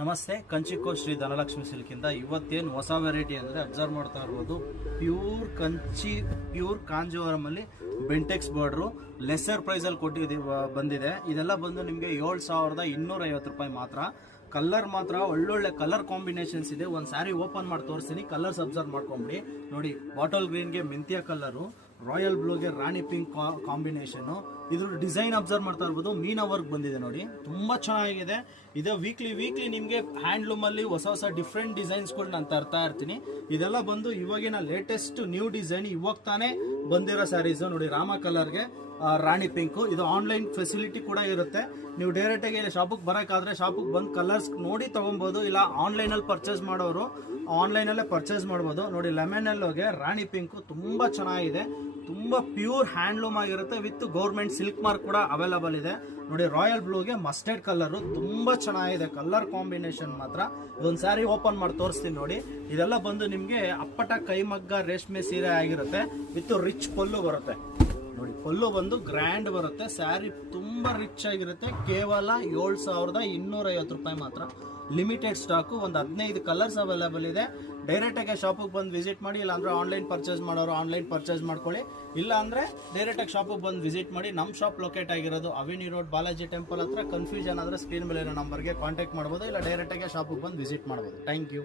ನಮಸ್ತೆ, ಕಂಚಿಕೋ ಶ್ರೀ ಧನಲಕ್ಷ್ಮಿ ಸಿಲ್ಕಿಂದ ಇವತ್ತೇನು ಹೊಸ ವೆರೈಟಿ ಅಂದರೆ ಅಬ್ಸರ್ವ್ ಮಾಡ್ತಾ ಇರ್ಬೋದು. ಪ್ಯೂರ್ ಕಾಂಜೀವರಮಲ್ಲಿ ಬೆಂಟೆಕ್ಸ್ ಬಾರ್ಡ್ರು ಲೆಸ್ಸರ್ ಪ್ರೈಸಲ್ಲಿ ಬಂದಿದೆ. ಇದೆಲ್ಲ ಬಂದು ನಿಮಗೆ 7,250 ರೂಪಾಯಿ ಮಾತ್ರ. ಕಲರ್ ಮಾತ್ರ ಒಳ್ಳೊಳ್ಳೆ ಕಲರ್ ಕಾಂಬಿನೇಷನ್ಸ್ ಇದೆ. ಒಂದು ಸ್ಯಾರಿ ಓಪನ್ ಮಾಡಿ ತೋರಿಸ್ತೀನಿ, ಕಲರ್ಸ್ ಅಬ್ಸರ್ವ್ ಮಾಡ್ಕೊಂಬಿಡಿ. ನೋಡಿ, ಬಾಟಲ್ ಗ್ರೀನ್ಗೆ ಮೆಂತ್ಯ ಕಲರು, ರಾಯಲ್ ಬ್ಲೂಗೆ ರಾಣಿ ಪಿಂಕ್ ಕಾಂಬಿನೇಷನು. ಇದ್ರ ಡಿಸೈನ್ ಅಬ್ಸರ್ವ್ ಮಾಡ್ತಾ ಇರ್ಬೋದು, ಮೀನಾ ವರ್ಕ್ ಬಂದಿದೆ ನೋಡಿ, ತುಂಬ ಚೆನ್ನಾಗಿದೆ. ಇದು ವೀಕ್ಲಿ ನಿಮಗೆ ಹ್ಯಾಂಡ್ಲೂಮಲ್ಲಿ ಹೊಸ ಡಿಫ್ರೆಂಟ್ ಡಿಸೈನ್ಸ್ಗಳು ನಾನು ತರ್ತಾ ಇರ್ತೀನಿ. ಇದೆಲ್ಲ ಬಂದು ಇವಾಗಿನ ಲೇಟೆಸ್ಟ್ ನ್ಯೂ ಡಿಸೈನ್, ಇವಾಗ ತಾನೇ ಬಂದಿರೋ ಸ್ಯಾರೀಸು ನೋಡಿ. ರಾಮ ಕಲರ್ಗೆ ರಾಣಿ ಪಿಂಕು. ಇದು ಆನ್ಲೈನ್ ಫೆಸಿಲಿಟಿ ಕೂಡ ಇರುತ್ತೆ. ನೀವು ಡೈರೆಕ್ಟಾಗಿ ಶಾಪಿಗೆ ಬರೋಕ್ಕಾದ್ರೆ ಶಾಪಿಗೆ ಬಂದು ಕಲರ್ಸ್ ನೋಡಿ ತೊಗೊಬೋದು. ಇಲ್ಲ ಆನ್ಲೈನಲ್ಲಿ ಪರ್ಚೇಸ್ ಮಾಡೋರು ಆನ್ಲೈನಲ್ಲೇ ಪರ್ಚೇಸ್ ಮಾಡ್ಬೋದು. ನೋಡಿ, ಲೆಮನ್ ಎಲ್ಲೋಗೆ ರಾಣಿ ಪಿಂಕು ತುಂಬ ಚೆನ್ನಾಗಿದೆ, ತುಂಬ ಪ್ಯೂರ್ ಹ್ಯಾಂಡ್ಲೂಮ್ ಆಗಿರುತ್ತೆ. ವಿತ್ ಗೌರ್ಮೆಂಟ್ ಸಿಲ್ಕ್ ಮಾರ್ಕ್ ಕೂಡ ಅವೈಲಬಲ್ ಇದೆ. ನೋಡಿ, ರಾಯಲ್ ಬ್ಲೂಗೆ ಮಸ್ಟರ್ಡ್ ಕಲರು ತುಂಬ ಚೆನ್ನಾಗಿದೆ. ಕಲರ್ ಕಾಂಬಿನೇಷನ್ ಮಾತ್ರ. ಇದೊಂದು ಸ್ಯಾರಿ ಓಪನ್ ಮಾಡಿ ತೋರಿಸ್ತೀನಿ ನೋಡಿ. ಇದೆಲ್ಲ ಬಂದು ನಿಮಗೆ ಅಪ್ಪಟ ಕೈಮಗ್ಗ ರೇಷ್ಮೆ ಸೀರೆ ಆಗಿರುತ್ತೆ. ವಿತ್ ರಿಚ್ ಪಲ್ಲು ಬರುತ್ತೆ ನೋಡಿ. ಪಲ್ಲು ಬಂದು ಗ್ರ್ಯಾಂಡ್ ಬರುತ್ತೆ. ಸ್ಯಾರಿ ತುಂಬ ರಿಚ್ ಆಗಿರುತ್ತೆ. ಕೇವಲ 7,250 ರೂಪಾಯಿ ಮಾತ್ರ. Limited stock. ಒಂದು 15 ಕಲರ್ಸ್ ಅವೈಲೇಬಲ್ ಇದೆ. ಡೈರೆಕ್ಟಾಗಿ ಶಾಪಿಗೆ ಬಂದು ವಿಸಿಟ್ ಮಾಡಿ. ಇಲ್ಲಾಂದರೆ ಆನ್ಲೈನ್ ಪರ್ಚೇಸ್ ಮಾಡೋರು ಆನ್ಲೈನ್ ಪರ್ಚೇಸ್ ಮಾಡ್ಕೊಳ್ಳಿ. ಇಲ್ಲ ಅಂದರೆ ಡೈರೆಕ್ಟಾಗಿ ಶಾಪಿಗೆ ಬಂದು ವಿಸಿಟ್ ಮಾಡಿ. ನಮ್ಮ ಶಾಪ್ ಲೊಕೇಟ್ ಆಗಿರೋದು ಅವೆನ್ಯೂ ರೋಡ್, ಬಾಲಾಜಿ ಟೆಂಪಲ್ ಹತ್ರ. ಕನ್ಫ್ಯೂಷನ್ ಆದರೆ ಸ್ಕ್ರೀನ್ ಮೇಲೆ ಇರೋ ನಂಬರ್ಗೆ ಕಾಂಟ್ಯಾಕ್ಟ್ ಮಾಡ್ಬೋದು. ಇಲ್ಲ ಡೈರೆಕ್ಟಾಗಿ ಶಾಪಿಗೆ ಬಂದು ವಿಸಿಟ್ ಮಾಡ್ಬೋದು. Thank you.